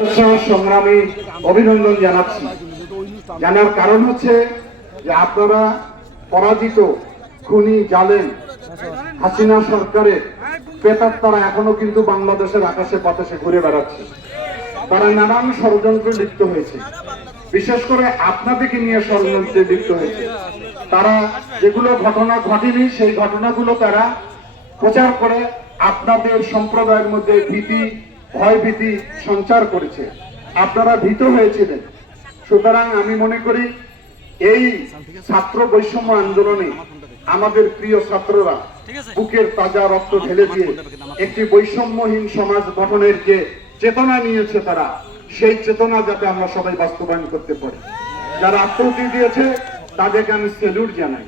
সংগ্রামী অভিনন্দন জানাচ্ছি। জানার কারণ হচ্ছে যে আপনারা পরাজিত খুনি জালেম হাসিনা সরকারের প্রেতাত্মারা এখনো কিন্তু বাংলাদেশের আকাশে বাতাসে ঘুরে বেড়াচ্ছে। তারা নানান ষড়যন্ত্রে লিপ্ত হয়েছে, বিশেষ করে আপনাদেরকে নিয়ে ষড়যন্ত্রে লিপ্ত হয়েছে। তারা যেগুলো ঘটনা ঘটেনি সেই ঘটনাগুলো তারা প্রচার করে আপনাদের সম্প্রদায়ের মধ্যে ভীতি ভয়ভীতি সঞ্চার করেছে। আপনারা ভীত হয়েছিলেন। সুতরাং আমি মনে করি এই ছাত্র বৈষম্য আন্দোলনে আমাদের প্রিয় ছাত্ররা বুকের তাজা রক্ত ঢেলে দিয়ে একটি বৈষম্যহীন সমাজ গঠনের যে চেতনা নিয়েছে, তারা সেই চেতনা যাতে আমরা সবাই বাস্তবায়ন করতে পারি। যারা আত্মহতি দিয়েছে তাদেরকে আমি স্যালুট জানাই।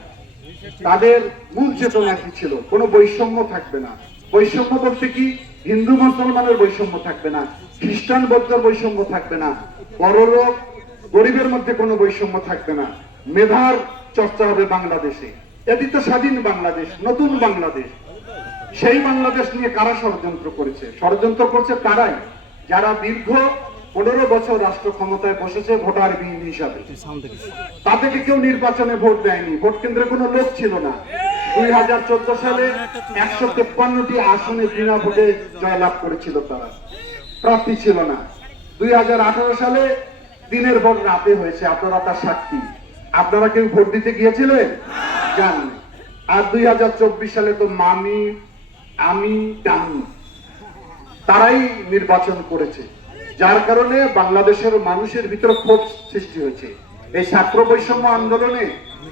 তাদের মূল চেতনা কি ছিল? কোনো বৈষম্য থাকবে না। বৈষম্য বলতে কি? হিন্দু মুসলমানের বৈষম্য থাকবে না, খ্রিস্টান বৌদ্ধের বৈষম্য থাকবে না, বড়লোক গরিবের মধ্যে কোনো বৈষম্য থাকবে না। মেধার চর্চা হবে বাংলাদেশে। এটি তো স্বাধীন বাংলাদেশ, নতুন বাংলাদেশ। সেই বাংলাদেশ নিয়ে কারা ষড়যন্ত্র করেছে? ষড়যন্ত্র করছে তারাই যারা দীর্ঘ 15 বছর রাষ্ট্র ক্ষমতায় বসেছে ভোটার বিহীন হিসাবে। তাদেরকে কেউ নির্বাচনে ভোট দেয়নি, ভোট কেন্দ্রে কোনো লোক ছিল না। 2014 সালে 153টি আসনে বিনা ভোটে জয়লাভ করেছিল তারা, প্রার্থী ছিল না। 2018 সালে দিনের ভোট রাতে হয়েছে, আপনারা তার সাক্ষী। আপনারা কেউ ভোট দিতে গিয়েছিলেন? জানেন। আর 2024 সালে তো মামি আমি ডামি তারাই নির্বাচন করেছে, যার কারণে বাংলাদেশের মানুষের ভিতরে ক্ষোভ সৃষ্টি হয়েছে। এই ছাত্র বৈষম্য আন্দোলনে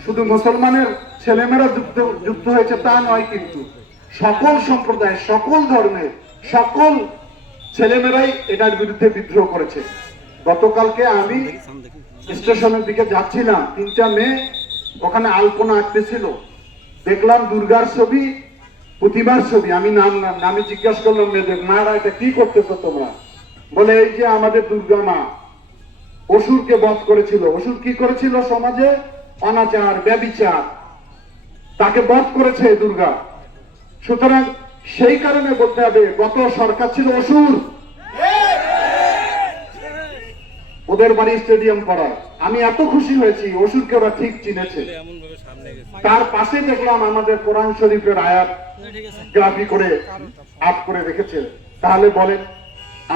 শুধু মুসলমানের ছেলেমেয়েরা যুক্ত হয়েছে তা নয়, কিন্তু সকল সম্প্রদায়, সকল ধর্মের সকল ছেলেমেয়েরাই এটার বিরুদ্ধে বিদ্রোহ করেছে। গতকালকে আমি স্টেশনের দিকে যাচ্ছিলাম, 3টা মেয়ে ওখানে আলপনা আঁকতেছিল। দেখলাম দুর্গার ছবি, প্রতিমার ছবি। আমি নামে জিজ্ঞাসা করলাম মেয়েদের, মারা এটা কি করতেছো তোমরা? বলে এই যে আমাদের দুর্গা মা অসুরকে বধ করেছিল। অসুর কি করেছিল? সমাজে অনাচার ব্যভিচার, তাকে বধ করেছে দুর্গা। সুতরাং সেই কারণে বলতে হবে গত সরকার ছিল অসুর, ওদের বাড়ি স্টেডিয়াম করায়। আমি এত খুশি হয়েছি, অসুরকে ওরা ঠিক চিনেছে। তার পাশে দেখলাম আমাদের কোরআন শরীফের আয়াত গ্রাফি করে আপ করে রেখেছে। তাহলে বলেন,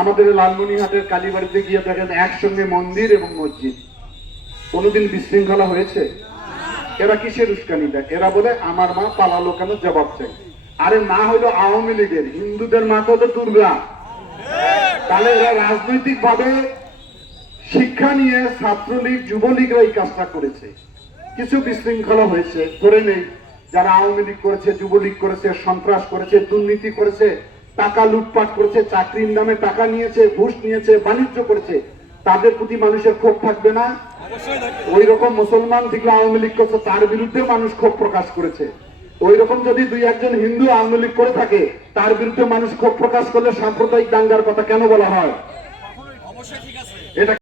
আমাদের লালমনিরহাটের কালীবাড়িতে গিয়ে দেখেন একসঙ্গে মন্দির এবং মসজিদ। কোনোদিন বিশৃঙ্খলা হয়েছে? এরা কিসের উস্কানি দেয়? এরা বলে আমার মা পালালো কেন, জবাব চাই। আরে মা হইলো আওয়ামী লীগের, হিন্দুদের মা তো দুর্গা। তাহলে এরা রাজনৈতিক ভাবে শিক্ষা নিয়ে ছাত্রলীগ যুবলীগরা এই কাজটা করেছে। কিছু বিশৃঙ্খলা হয়েছে, ধরে নেই যারা আওয়ামী লীগ করেছে, যুবলীগ করেছে, সন্ত্রাস করেছে, দুর্নীতি করেছে, টাকা লুটপাট করেছে, চাকরির নামে টাকা নিয়েছে, ঘুষ নিয়েছে, বাণিজ্য করেছে, তাদের প্রতি মানুষের ক্ষোভ থাকবে না? ওই রকম মুসলমান থেকে আওয়ামী লীগ করছে, তার বিরুদ্ধে মানুষ ক্ষোভ প্রকাশ করেছে। ওই রকম যদি 2-1 হিন্দু আওয়ামী লীগ করে থাকে, তার বিরুদ্ধে মানুষ ক্ষোভ প্রকাশ করলে সাম্প্রদায়িক দাঙ্গার কথা কেন বলা হয়? এটা